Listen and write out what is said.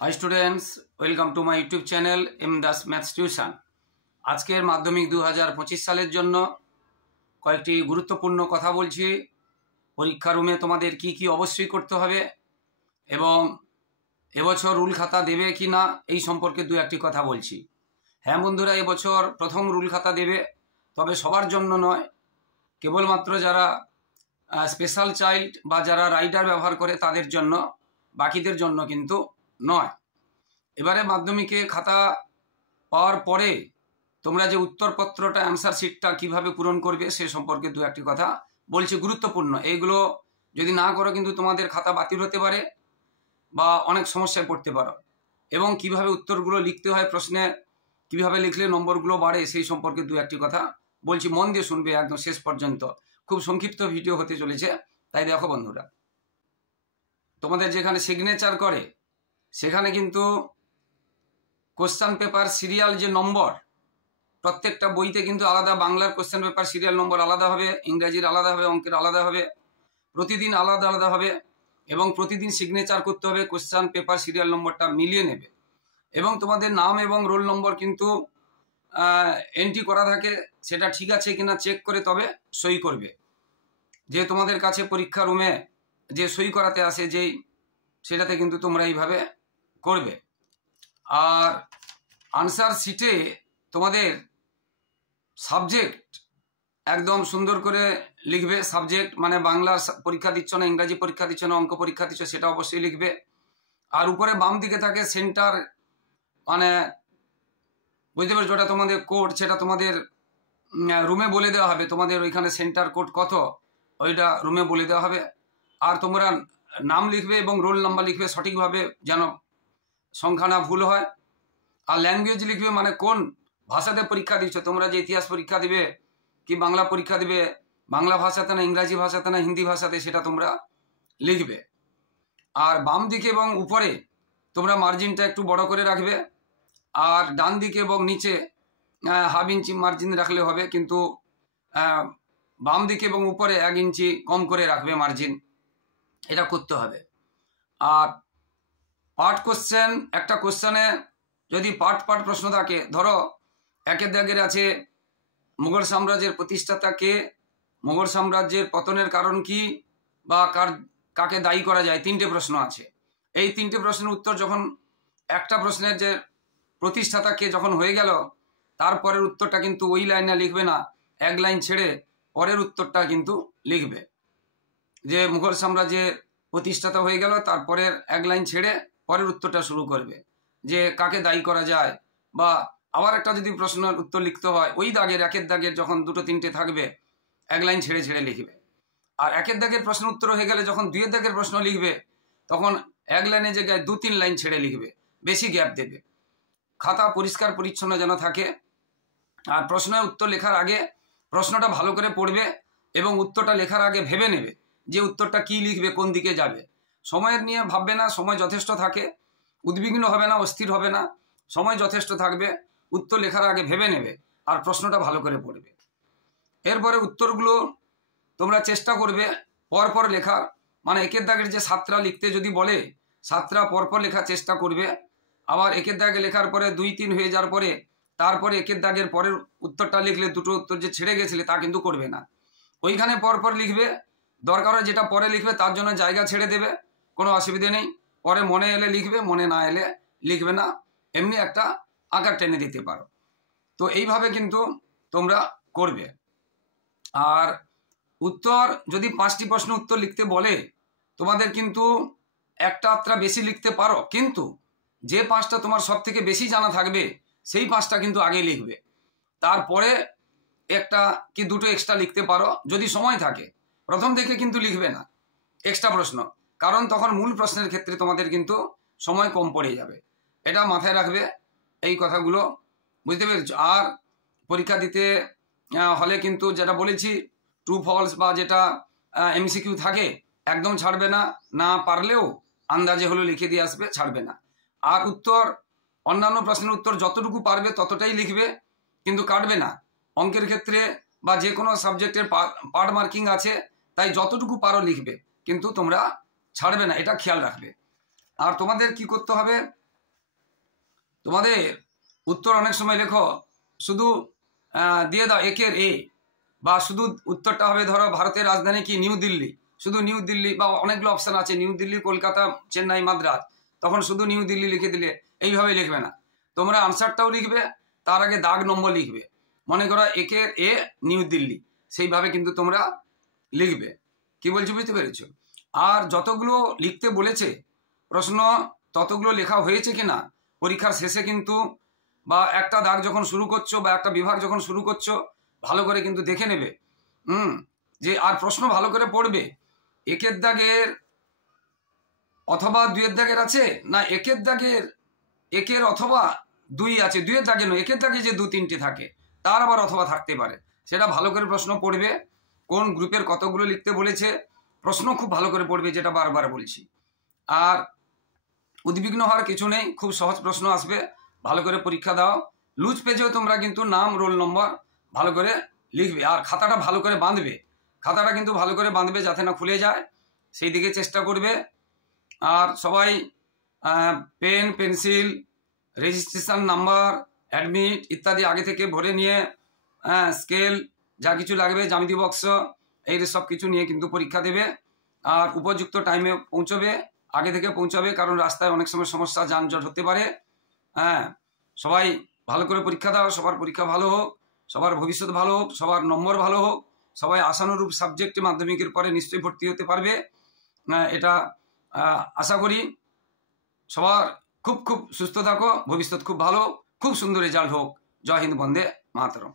High students welcome to my YouTube channel M Das maths tuition. আজকের মাধ্যমিক 2025 সালের জন্য কয়েকটি গুরুত্বপূর্ণ কথা বলছি। পরীক্ষা রুমে তোমাদের কি কি অবশ্যই করতে হবে এবং এবছর রুল খাতা দেবে কি না এই সম্পর্কে দু একটি কথা বলছি। হ্যাঁ বন্ধুরা, এবছর প্রথম রুল খাতা দেবে, তবে সবার জন্য নয়, কেবলমাত্র যারা স্পেশাল চাইল্ড বা যারা রাইডার ব্যবহার করে তাদের জন্য, বাকিদের জন্য কিন্তু নয়। এবারে মাধ্যমিকে খাতা পাওয়ার পরে তোমরা যে উত্তরপত্রটা অ্যান্সার শিটটা কিভাবে পূরণ করবে সে সম্পর্কে দু একটি কথা বলছি, গুরুত্বপূর্ণ। এইগুলো যদি না করো কিন্তু তোমাদের খাতা বাতিল হতে পারে বা অনেক সমস্যায় পড়তে পারো। এবং কিভাবে উত্তরগুলো লিখতে হয়, প্রশ্নে কিভাবে লিখলে নম্বরগুলো বাড়ে সেই সম্পর্কে দু একটি কথা বলছি। মন দিয়ে শুনবে একদম শেষ পর্যন্ত, খুব সংক্ষিপ্ত ভিডিও হতে চলেছে। তাই দেখো বন্ধুরা, তোমাদের যেখানে সিগনেচার করে সেখানে কিন্তু কোশ্চেন পেপার সিরিয়াল যে নম্বর, প্রত্যেকটা বইতে কিন্তু আলাদা, বাংলার কোশ্চেন পেপার সিরিয়াল নম্বর আলাদা হবে, ইংরাজির আলাদা হবে, অঙ্কের আলাদা হবে, প্রতিদিন আলাদা আলাদা হবে এবং প্রতিদিন সিগনেচার করতে হবে, কোশ্চেন পেপার সিরিয়াল নম্বরটা মিলিয়ে নেবে। এবং তোমাদের নাম এবং রোল নম্বর কিন্তু এন্ট্রি করা থাকে, সেটা ঠিক আছে কিনা চেক করে তবে সই করবে। যে তোমাদের কাছে পরীক্ষা রুমে যে সই করাতে আসে যেই, সেটাতে কিন্তু তোমরা এইভাবে করবে। আর আনসার শিটে তোমাদের সাবজেক্ট একদম সুন্দর করে লিখবে। সাবজেক্ট মানে বাংলা পরীক্ষা দিচ্ছ না, ইংরাজি পরীক্ষা দিচ্ছ না, অঙ্ক পরীক্ষা দিচ্ছ, সেটা অবশ্যই লিখবে। আর উপরে বাম দিকে থাকে সেন্টার, মানে বুঝতে পারছো, ওটা তোমাদের কোড, সেটা তোমাদের রুমে বলে দেওয়া হবে। তোমাদের ওইখানে সেন্টার কোড কত, ওইটা রুমে বলে দেওয়া হবে। আর তোমরা নাম লিখবে এবং রোল নাম্বার লিখবে সঠিকভাবে, যেন সংখ্যা না ভুল হয়। আর ল্যাঙ্গুয়েজ লিখবে, মানে কোন ভাষাতে পরীক্ষা দিচ্ছ। তোমরা যে ইতিহাস পরীক্ষা দিবে কি বাংলা পরীক্ষা দিবে, বাংলা ভাষাতে না ইংরাজি ভাষাতে না হিন্দি ভাষাতে, সেটা তোমরা লিখবে। আর বাম দিকে এবং উপরে তোমরা মার্জিনটা একটু বড় করে রাখবে। আর ডান দিকে এবং নিচে হাফ ইঞ্চি মার্জিন রাখলে হবে, কিন্তু বাম দিকে এবং উপরে 1 ইঞ্চি কম করে রাখবে মার্জিন, এটা করতে হবে। আর পার্ট কোশ্চেন, একটা কোশ্চেনে যদি পার্ট প্রশ্ন থাকে, ধরো একের দাগের আছে মুঘল সাম্রাজ্যের প্রতিষ্ঠাতা কে, মুঘল সাম্রাজ্যের পতনের কারণ কি, বা কাকে দায়ী করা যায়, 3টে প্রশ্ন আছে। এই 3টে প্রশ্নের উত্তর যখন, একটা প্রশ্নের যে প্রতিষ্ঠাতা কে যখন হয়ে গেল, তারপরের উত্তরটা কিন্তু ওই লাইনে লিখবে না, 1 লাইন ছেড়ে পরের উত্তরটা কিন্তু লিখবে। যে মুঘল সাম্রাজ্যের প্রতিষ্ঠাতা হয়ে গেল, তারপরের 1 লাইন ছেড়ে পরের উত্তরটা শুরু করবে, যে কাকে দায়ী করা যায়। বা আবার একটা যদি প্রশ্নের উত্তর লিখতে হয়, ওই দাগের, একের দাগের যখন 2টো 3টে থাকবে, 1 লাইন ছেড়ে ছেড়ে লিখবে। আর একের দাগের প্রশ্নের উত্তর হয়ে গেলে যখন 2এর দাগের প্রশ্ন লিখবে, তখন 1 লাইনের জায়গায় 2-3 লাইন ছেড়ে লিখবে, বেশি গ্যাপ দেবে। খাতা পরিষ্কার পরিচ্ছন্ন যেন থাকে। আর প্রশ্নের উত্তর লেখার আগে প্রশ্নটা ভালো করে পড়বে এবং উত্তরটা লেখার আগে ভেবে নেবে যে উত্তরটা কি লিখবে, কোন দিকে যাবে। সময়ের নিয়ে ভাববে না, সময় যথেষ্ট থাকে, উদ্বিগ্ন হবে না, অস্থির হবে না, সময় যথেষ্ট থাকবে। উত্তর লেখার আগে ভেবে নেবে আর প্রশ্নটা ভালো করে পড়বে। এরপরে উত্তরগুলো তোমরা চেষ্টা করবে পরপর লেখার, মানে একের দাগের যে 7টা লিখতে যদি বলে, 7টা পরপর লেখার চেষ্টা করবে। আবার একের দাগে লেখার পরে 2-3 হয়ে যাওয়ার পরে তারপরে একের দাগের পরের উত্তরটা লিখলে 2টো উত্তর যে ছেড়ে গেছিলে তা কিন্তু করবে না, ওইখানে পরপর লিখবে। দরকার হয় যেটা পরে লিখবে তার জন্য জায়গা ছেড়ে দেবে, কোনো অসুবিধে নেই। পরে মনে এলে লিখবে, মনে না এলে লিখবে না, এমনি একটা আকার টেনে দিতে পারো। তো এইভাবে কিন্তু তোমরা করবে। আর উত্তর যদি 5টি প্রশ্ন উত্তর লিখতে বলে, তোমাদের কিন্তু একটা বেশি লিখতে পারো, কিন্তু যে 5টা তোমার সব থেকে বেশি জানা থাকবে সেই 5টা কিন্তু আগে লিখবে। তারপরে একটা কি 2টো এক্সট্রা লিখতে পারো যদি সময় থাকে। প্রথম থেকে কিন্তু লিখবে না এক্সট্রা প্রশ্ন, কারণ তখন মূল প্রশ্নের ক্ষেত্রে তোমাদের কিন্তু সময় কম পড়ে যাবে। এটা মাথায় রাখবে, এই কথাগুলো বুঝতে পেরেছ। আর পরীক্ষা দিতে হলে কিন্তু যেটা বলেছি, ট্রু ফলস বা যেটা এমসিকিউ থাকে একদম ছাড়বে না, না পারলেও আন্দাজে হলো লিখে দিয়ে আসবে, ছাড়বে না। আর উত্তর, অন্যান্য প্রশ্নের উত্তর যতটুকু পারবে ততটাই লিখবে, কিন্তু কাটবে না। অঙ্কের ক্ষেত্রে বা যে কোনো সাবজেক্টের পার্ট মার্কিং আছে, তাই যতটুকু পারো লিখবে, কিন্তু তোমরা ছাড়বে না, এটা খেয়াল রাখবে। আর তোমাদের কি করতে হবে, তোমাদের উত্তর অনেক সময় লেখো শুধু দিয়ে দাও একের এ, বা শুধু উত্তরটা হবে ধরো ভারতের রাজধানী কি নিউ দিল্লি, শুধু নিউ দিল্লি, বা অনেকগুলো অপশান আছে নিউ দিল্লি, কলকাতা, চেন্নাই, মাদ্রাজ, তখন শুধু নিউ দিল্লি লিখে দিলে এইভাবে লিখবে না। তোমরা আনসারটাও লিখবে, তার আগে দাগ নম্বর লিখবে। মনে করো একের এ নিউ দিল্লি, সেইভাবে কিন্তু তোমরা লিখবে। কি বলছি বুঝতে পেরেছো? আর যতগুলো লিখতে বলেছে প্রশ্ন ততগুলো লেখা হয়েছে কিনা পরীক্ষার শেষে কিন্তু, বা একটা দাগ যখন শুরু করছো বা একটা বিভাগ যখন শুরু করছো ভালো করে কিন্তু দেখে নেবে। যে আর প্রশ্ন ভালো করে পড়বে। একের দাগের অথবা দুইয়ের দাগের আছে না, একের দাগের একের অথবা দুই আছে, দুইয়ের দাগে নয়, একের দাগে যে 2-3টে থাকে তার আবার অথবা থাকতে পারে। সেটা ভালো করে প্রশ্ন পড়বে, কোন গ্রুপের কতগুলো লিখতে বলেছে প্রশ্ন খুব ভালো করে পড়বে, যেটা বারবার বলছি। আর উদ্বিগ্ন হওয়ার কিছু নেই, খুব সহজ প্রশ্ন আসবে, ভালো করে পরীক্ষা দাও। লুজ পেজেও তোমরা কিন্তু নাম, রোল নম্বর ভালো করে লিখবে, আর খাতাটা ভালো করে বাঁধবে। খাতাটা কিন্তু ভালো করে বাঁধবে যাতে না খুলে যায়, সেই দিকে চেষ্টা করবে। আর সবাই pen, pencil, registration number, admit ইত্যাদি আগে থেকে ভরে নিয়ে, স্কেল, যা কিছু লাগবে, জ্যামিতি বক্স, এই সব কিছু নিয়ে কিন্তু পরীক্ষা দেবে। আর উপযুক্ত টাইমে পৌঁছবে, আগে থেকে পৌঁছাবে, কারণ রাস্তায় অনেক সময় সমস্যা, যানজট হতে পারে। সবাই ভালো করে পরীক্ষা দাও, সবার পরীক্ষা ভালো হোক, সবার ভবিষ্যৎ ভালো হোক, সবার নম্বর ভালো হোক, সবাই আশানুরূপ সাবজেক্টে মাধ্যমিকের পরে নিশ্চয়ই ভর্তি হতে পারবে, এটা আশা করি। সবার খুব খুব সুস্থ থাকো, ভবিষ্যৎ খুব ভালো, খুব সুন্দর রেজাল্ট হোক। জয় হিন্দ, বন্দে মাতরম।